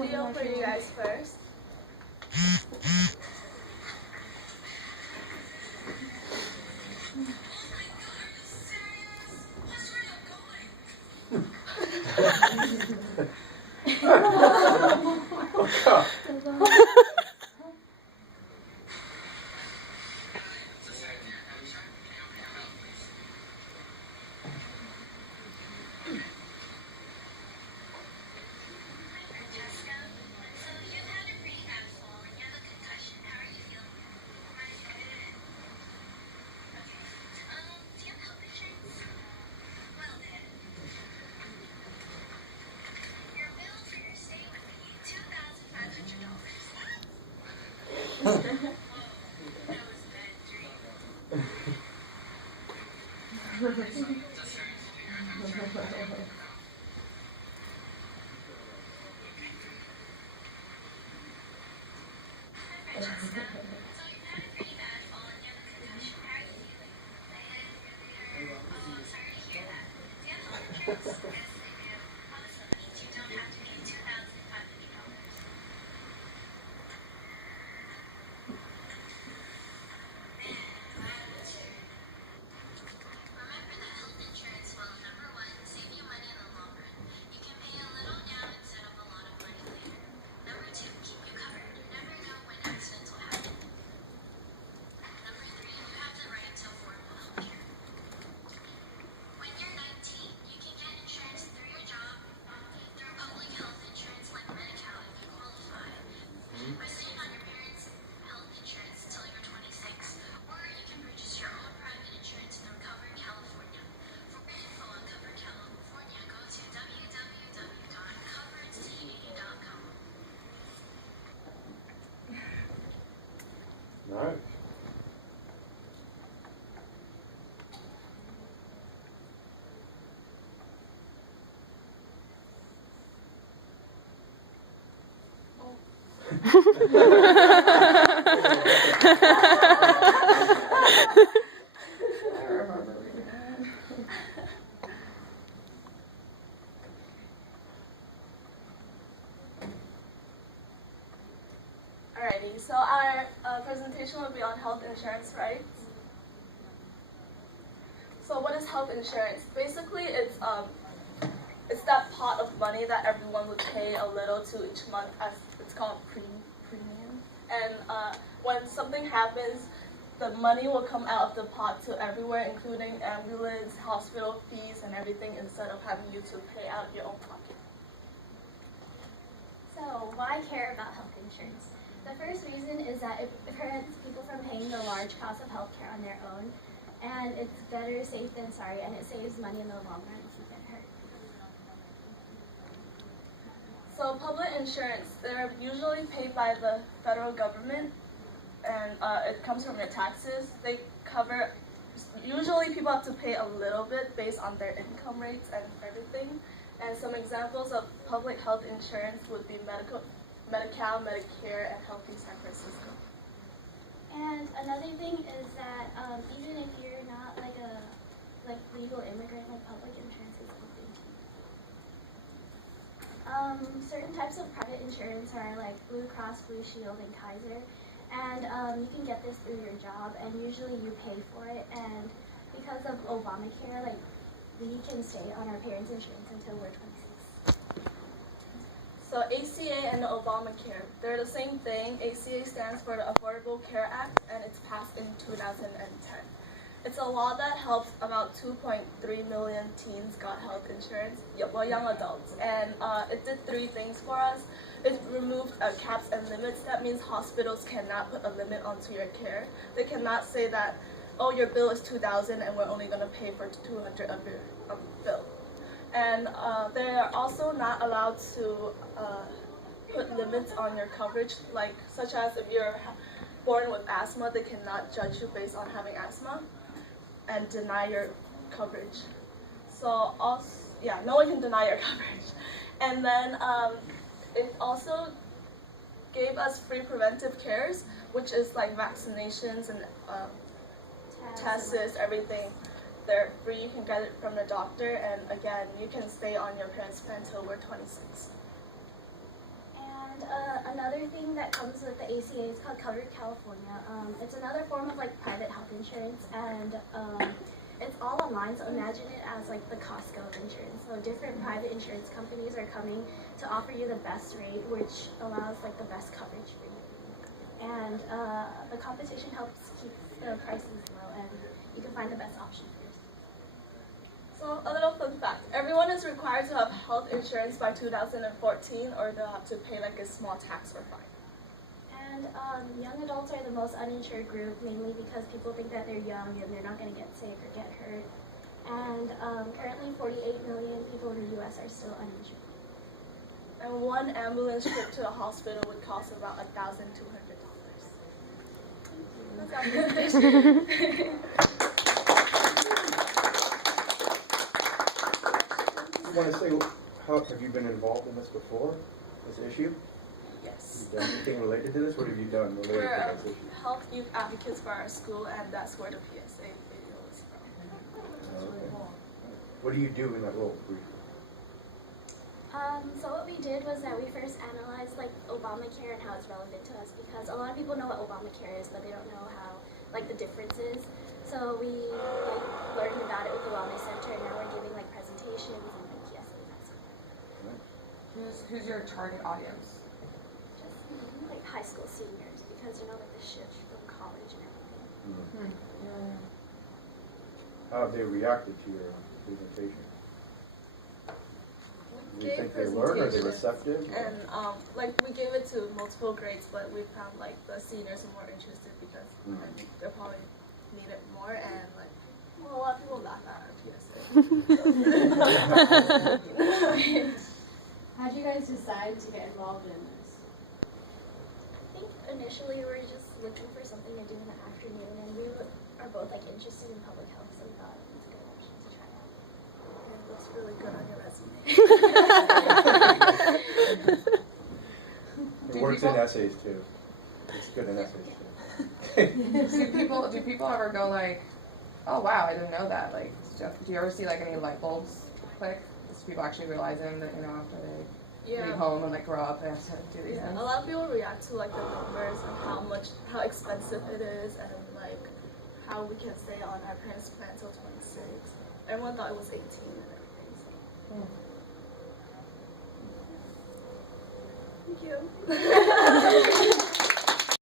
video for you guys first. Nice. Alrighty, so our presentation will be on health insurance rights. So what is health insurance? Basically, it's that pot of money that everyone would pay a little to each month, as it's called premium. And when something happens, the money will come out of the pot to everywhere, including ambulance, hospital fees, and everything, instead of having you to pay out your own pocket. So why care about health insurance? The first reason is that it prevents people from paying the large cost of healthcare on their own, and it's better safe than sorry, and it saves money in the long run if you get hurt. So public insurance, they're usually paid by the federal government, and it comes from your taxes. They cover, usually people have to pay a little bit based on their income rates and everything. And some examples of public health insurance would be Medi-Cal, Medicare, and Healthy San Francisco. And another thing is that even if you're not like a legal immigrant, like public insurance is something. Certain types of private insurance are like Blue Cross, Blue Shield, and Kaiser, and you can get this through your job, and usually you pay for it. And because of Obamacare, like we can stay on our parents' insurance until we're 26. So ACA and the Obamacare, they're the same thing. ACA stands for the Affordable Care Act, and it's passed in 2010. It's a law that helps about 2.3 million teens got health insurance, well, young adults. And it did three things for us. It removed caps and limits. That means hospitals cannot put a limit onto your care. They cannot say that, oh, your bill is $2,000 and we're only going to pay for $200 of your bill. And they are also not allowed to put limits on your coverage, like such as if you're born with asthma, they cannot judge you based on having asthma and deny your coverage. So also, yeah, no one can deny your coverage. And then it also gave us free preventive cares, which is like vaccinations and tests, everything. They're free, you can get it from the doctor, and again, you can stay on your parents' plan until we're 26. And another thing that comes with the ACA is called Covered California. It's another form of like private health insurance, and it's all online. So imagine it as like the Costco of insurance. So different private insurance companies are coming to offer you the best rate, which allows like the best coverage for you. And the competition helps keep the prices low, and you can find the best option for yourself. So a little fun fact, everyone is required to have health insurance by 2014 or they'll have to pay like a small tax or fine. And young adults are the most uninsured group, mainly because people think that they're young and they're not going to get sick or get hurt. And currently 48 million people in the US are still uninsured. And one ambulance trip to the hospital would cost about $1,200. That's our presentation. I want to say, how have you been involved in this before, this issue? Yes. Have you done anything related to this? What have you done related We're to this issue? health youth advocates for our school, and that's where the PSA video is from. Okay. What do you do in that role, briefly? So what we did was that we first analyzed like Obamacare and how it's relevant to us, because a lot of people know what Obamacare is, but they don't know how like the differences. So we like learned about it with the Wellness Center, and now we're giving like presentations and like PSA and that stuff. Who's your target audience? Just like high school seniors, because you know like the shift from college and everything. How have they reacted to your presentation? Do you think they learn? Are they receptive? And like we gave it to multiple grades, but we found like the seniors are more interested because I think they probably need it more, and like well, a lot of people laugh at our PSA. How did you guys decide to get involved in this? I think initially we were just looking for something to do in the afternoon, and we are both like interested in public health, so we thought it was a good option to try out. It looks really good on your resume. It works in essays too. It's good in essays too. Do people ever go like, oh wow, I didn't know that? Like, do you ever see like any light bulbs click? Is people actually realizing that, you know, after they leave home and like grow up, they have to do these things? A lot of people react to like the numbers and how expensive it is, and like how we can stay on our parents' plan until 26. Everyone thought it was 18 and everything. So. Thank you.